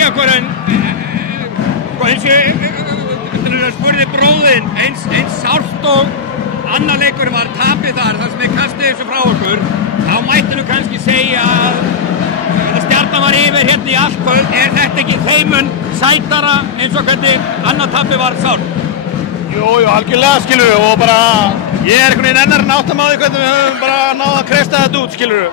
segja okkur en eins og spurði bróðinn eins sárt og annar leikur var tapið þar sem við kastið þessu frá okkur þá mætti nú kannski segja að Stjarnan var yfir hérna í allt kvöld þetta ekki heimun sætara eins og hvernig annar tapið var sárt? Jú, algjörlega skilur og bara ég einhvern veginn ennar en áttamáði hvernig við höfum bara náð að kreista þetta út skilur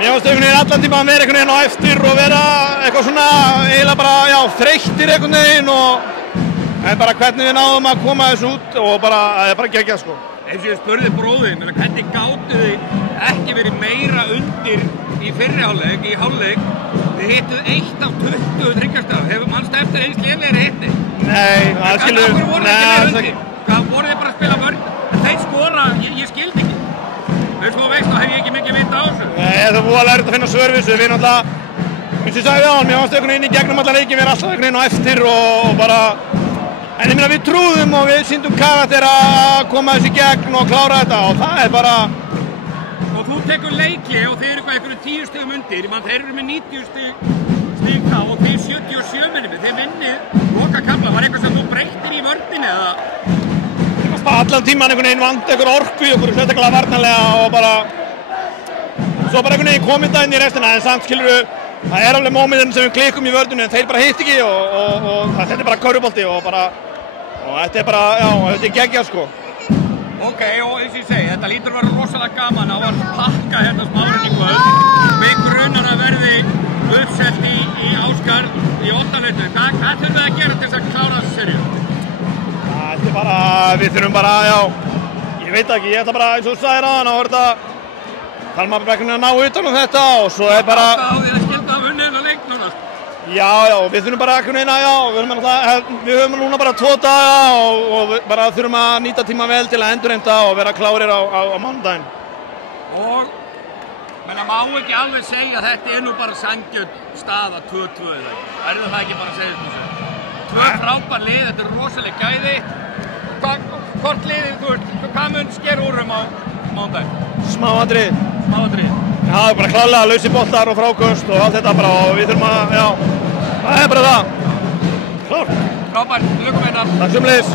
mér fannst einhvern veginn allan tíma að vera einhvern veginn á eftir og vera eitthvað svona eiginlega bara, þreyttir einhvern veginn en bara hvernig við náðum að koma þessu út og bara, það er bara geggjað sko. Eins og ég spurði bróðinn, hvernig gátu þið ekki verið meira undir í fyrri hálfleik, í hálfleik, þið hittuð 1 af 20 tryggastaf, hefur mannst eftir eins lélegri hitti? Nei, það skilur, Hvað voruð þið bara að spila vörn? Þeir skora, ég skildi ekki. Veist þú veist, þá hef ég ekki mikið vita á þessu. Nei, það búið að læra að finna svörfissu, við náttúrulega, eins og ég sagði á hann, mér fannst einhvern veginn í gegnum alla leiki, við erum alltaf einhvern veginn á eftir og bara, en ég meina við trúðum og við sýndum karakter að koma þessu í gegn og klára þetta og það er bara... Og þú tekur leikli og þeir eru einhverju 10 stigum undir, þeir eru með 90 stig þá og þeir 77 minnum, þeir vinnið loka kafla, var eitthvað sem þú breyttir í vörninni eða? Allan tíman einhvern veginn vant einhver orku í okkur sérstaklega varnarlega og bara svo bara einhvern veginn komið það inn í restina en samt skilur við það er alveg mómentin sem við klikkum í vörðunni en þeir bara hitt ekki og þetta er bara körfubolti og þetta er bara, þetta er geggjað sko. Ok, og eins og ég segi, þetta lítur að vera rosalega gaman að var pakka hérna Smárinn í kvöld með grunar að verði uppselt í Ásgarð í 8. leiknum. Hvað þurfum við að gera til þess að klára þessu seríu? Þetta er bara, við þurfum bara, ég veit ekki, ég ætla bara eins og þú sagðir áðan og þetta þarf maður bara að ná utan þetta og svo er bara... Það á því að skilta af unnið og leik núna. Já, við þurfum bara við höfum núna bara 2 daga og bara þurfum að nýta tíma vel til að endurheimta og vera klárir á mánudaginn. Og, menna má ekki alveg segja að þetta er nú bara sanngjörn staða 2-2 eða ekki? Verður það ekki bara að segja þessu? 2 frábær lið, þetta er rosaleg gæði. Hvort liðið hvað mun sker úr á mánudaginn? Smáatriði. Smáatriði. Já, bara klálega lausi boltar og fráköst og allt þetta bara og við þurfum að, það er bara það. Klárt. Frábært, lögum þetta. Takk sömuleiðis.